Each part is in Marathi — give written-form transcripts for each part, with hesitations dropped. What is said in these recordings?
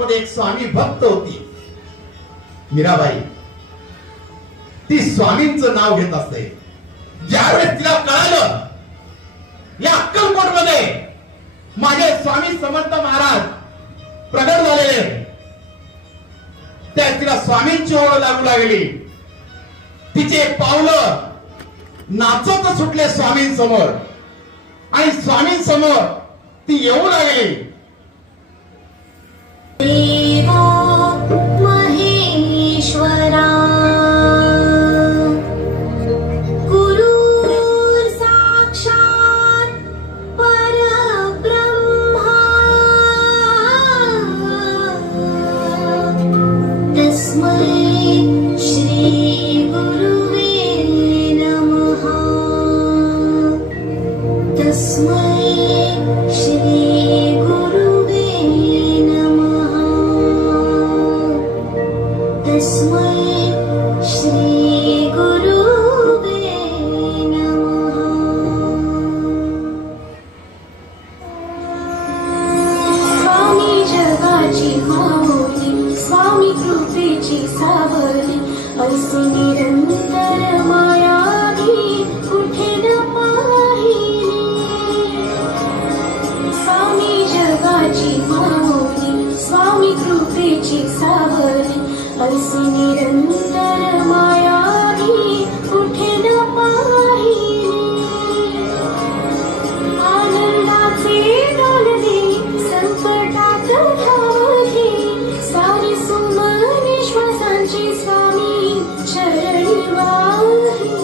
मध्ये एक स्वामी भक्त होती मीराबाई. ती स्वामींचं नाव घेत असते. ज्यावेळेस तिला कळालं या अक्कलकोट मध्ये माझे स्वामी समर्थ महाराज प्रगट झालेले, त्या तिला स्वामींची ओढ लागू लागली. तिचे पावलं नाचत सुटले स्वामींसमोर आणि स्वामींसमोर ती येऊ लागली. देवा महेश्वरा गुरु साक्षात परब्रह्मा तस्मै श्री गुरुवे नमः. तस्मै श्री गुरुवे नमः. तस्मै श्री गुरुवे नमः. स्वामी जगाची माऊली, स्वामी कृपेची सावली, ऐसी निरंतर मायावी कुठे न पाहिली. स्वामी जगाची माऊली, स्वामी कृपेची सावली, ऐसी निरंतर मायावी कुठे न पाहिली. आनंदाचे डोलले संकटात धावले, सारी सुमने श्वासांची स्वामी चरणी वाहिली.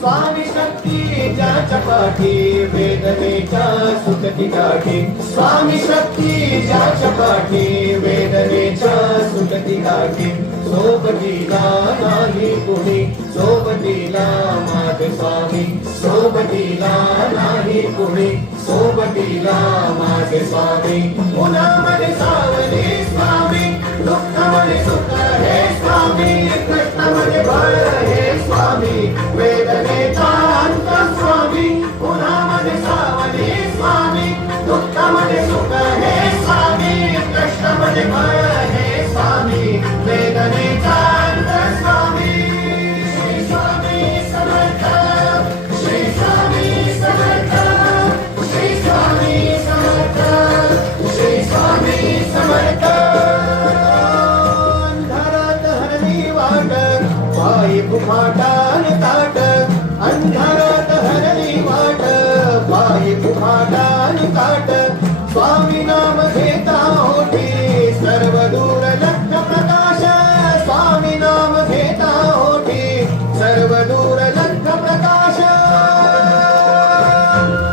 स्वामी शक्ती ज्याच्या पाठी वेदनेच्या सुटती गाठी. स्वामी शक्ती ज्याच्या पाठी वेदनेच्या सुटती गाठी. सोबतीला नाही कुणी, सोबतीला माझे स्वामी. सोबतीला नाही कुणी, सोबतीला माझे स्वामी. उन्हामध्ये सावली स्वामी, दुःखामध्ये सुख हे स्वामी, कष्टामध्ये बळ हे स्वामी, वेदनेचा अंत स्वामी. उन्हामध्ये सावली स्वामी, दुःखामध्ये सुख हे स्वामी, कष्टामध्ये बळ हे स्वामी, वेदनेचा अंत स्वामी. श्री स्वामी समर्थ, श्री स्वामी समर्थ, श्री स्वामी समर्थ, श्री स्वामी समर्थ. अंधारात हरली वाट, पायी कुमाटान ताट. अंधारात हरली वाट, पायी कुमाटान ताट. स्वामी नाम घेता ओठी, सर्व दूर लक्ष प्रकाश. स्वामी नाम घेता ओठी, सर्व दूर लक्ष प्रकाश.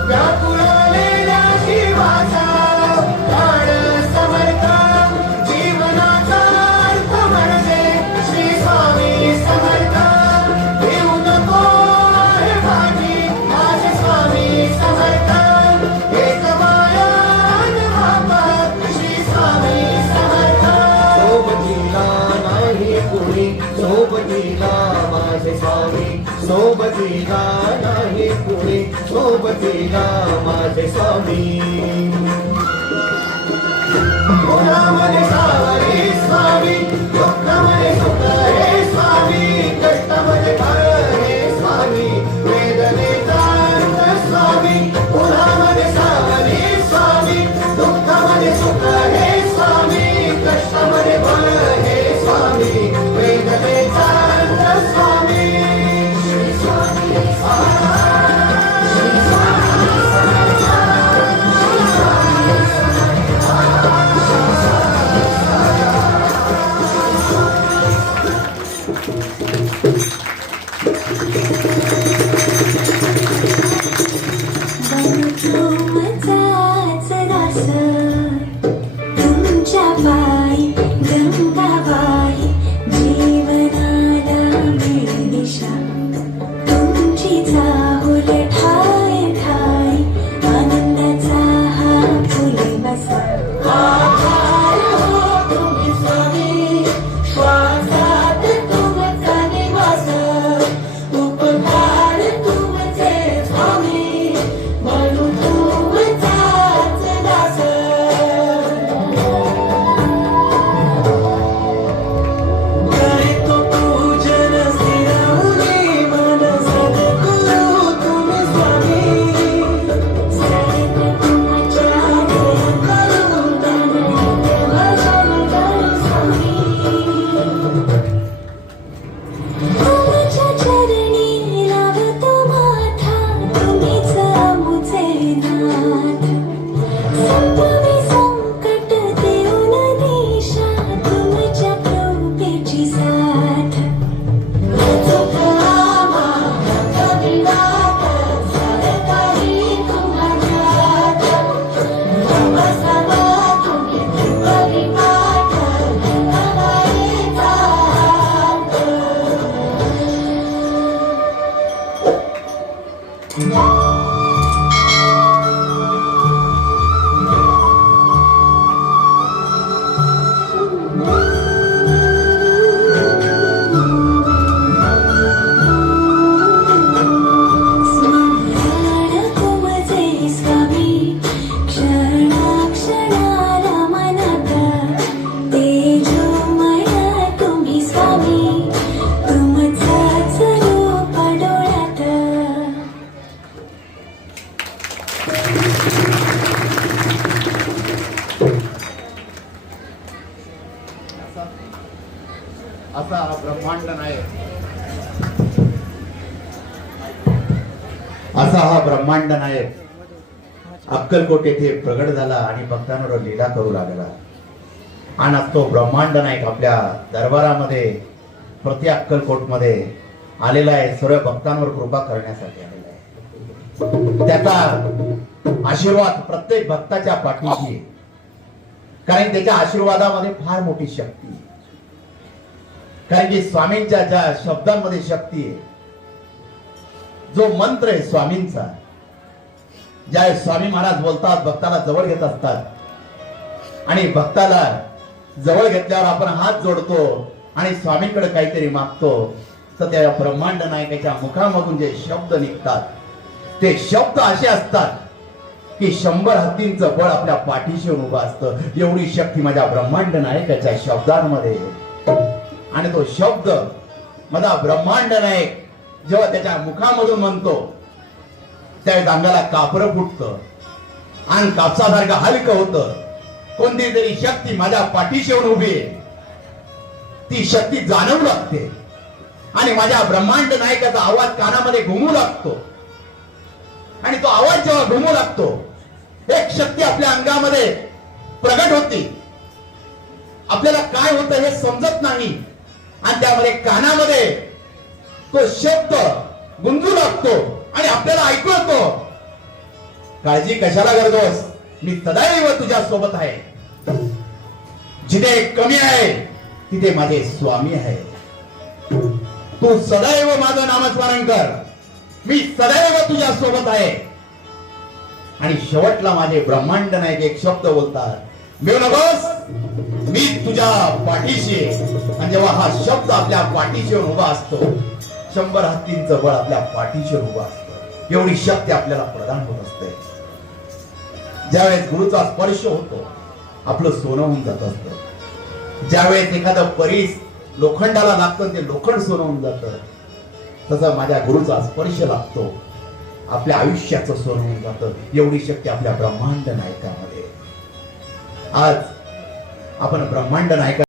व्याकुळलेल्या जीवाचा प्राण समर्थ, जीवनाचा अर्थ म्हणजे श्री स्वामी समर्थ. देऊ नको आहे भागी माझे स्वामी समर्थ. एक माया बाबा श्री स्वामी समर्थ. सोबतीला नाही कुणी, सोबतीला माझे स्वामी. सोबतीला नाही कुणी, सोबतीला माझे स्वामी. उन्हामध्ये सावली स्वामी, दुःखामध्ये सुख हे स्वामी, कष्टामध्ये बळ हे स्वामी, वेदनेचा अंत स्वामी. उन्हामध्ये सावली स्वामी, दुःखामध्ये सुख हे आधार हो तुम्ही स्वामी, श्वासात तुमचा निवास, उपकार तुमचे स्वामी, म्हणून तुमचाच दास. करतो पूजन स्थिरावली मन सद्गुरु तुम्ही स्वामी. तुमच्या चरणी लावतो माथा, तुम्हीच आमुचे नाथ. संपवे संकट देऊन दिशा, तुमच्या कृपेची साथ. सुख आम्हा कविनाथ, सरकारी तुम्हाच्यात. नमस्कार तुम्ही परिपाठ, कमाईचा हात. स्मरण तुमचे स्वामी, क्षणाक्षणाला मनात. तेजोमय तुम्ही स्वामी, तुमचंच रूप डोळ्यात. असा हा ब्रह्मांड नायक, असा हा ब्रह्मांड नायक अक्कलकोट येथे प्रगट झाला आणि भक्तांवर लीला करू लागला. आणि आज तो ब्रह्मांड नायक आपल्या दरबारामध्ये प्रति अक्कलकोटमध्ये आलेला आहे, सर्व भक्तांवर कृपा करण्यासाठी आलेला आहे. त्याचा आशीर्वाद प्रत्येक भक्ताच्या पाठीशी आहे. कारण त्याच्या आशीर्वादामध्ये फार मोठी शक्ती आहे. कारण की स्वामींच्या ज्या शब्दांमध्ये शक्ती आहे, जो मंत्र आहे स्वामींचा, ज्या स्वामी महाराज बोलतात भक्ताला जवळ घेत असतात आणि भक्ताला जवळ घेतल्यावर आपण हात जोडतो आणि स्वामींकडे काहीतरी मागतो, तर त्या ब्रह्मांड नायकाच्या मुखामधून जे शब्द निघतात ते शब्द असे असतात की 100 हत्तींचं बळ आपल्या पाठीशी उभं असतं. एवढी शक्ती माझ्या ब्रह्मांड नायकाच्या शब्दांमध्ये. आणि तो शब्द माझा ब्रह्मांड नायक जेव्हा त्याच्या मुखामधून म्हणतो त्यावेळेस अंगाला कापरं फुटतं, अंग कापसासारखं हलकं होतं. कोणती तरी शक्ती माझ्या पाठीशी येऊन उभी आहे, ती शक्ती जाणवू लागते आणि माझ्या ब्रह्मांड नायकाचा आवाज कानामध्ये घुमू लागतो. आणि तो आवाज जेव्हा घुमू लागतो, एक शक्ती आपल्या अंगामध्ये प्रगट होती. आपल्याला काय होतं हे समजत नाही आणि त्यामध्ये कानामध्ये तो शब्द गुंजू लागतो आणि आपल्याला ऐकू येतो, काळजी कशाला करतोस, मी सदैव तुझ्या सोबत आहे. जिथे कमी आहे तिथे माझे स्वामी आहे. तू सदैव माझं नामस्मरण कर, मी सदैव तुझ्या सोबत आहे. आणि शेवटला माझे ब्रह्मांड नायक एक शब्द बोलतात, मिळू नकोस, मी तुझ्या पाठीशी आहे. आणि जेव्हा हा शब्द आपल्या पाठीशी उभा असतो, 100 हत्तींचं बळ आपल्या पाठीशी उभं असतं. एवढी शक्ती आपल्याला प्रदान होत असते. ज्यावेळेस गुरुचा स्पर्श होतो आपलं सोनं होऊन जात असतं. ज्यावेळेस एखादं परीस लोखंडाला लागतं ते लोखंड सोनं होऊन जातं, तसं माझ्या गुरुचा स्पर्श लागतो आपल्या आयुष्याचं सोनं होऊन जातं. एवढी शक्ती आपल्या ब्रह्मांड नायकामध्ये. आज आपण ब्रह्मांड नायका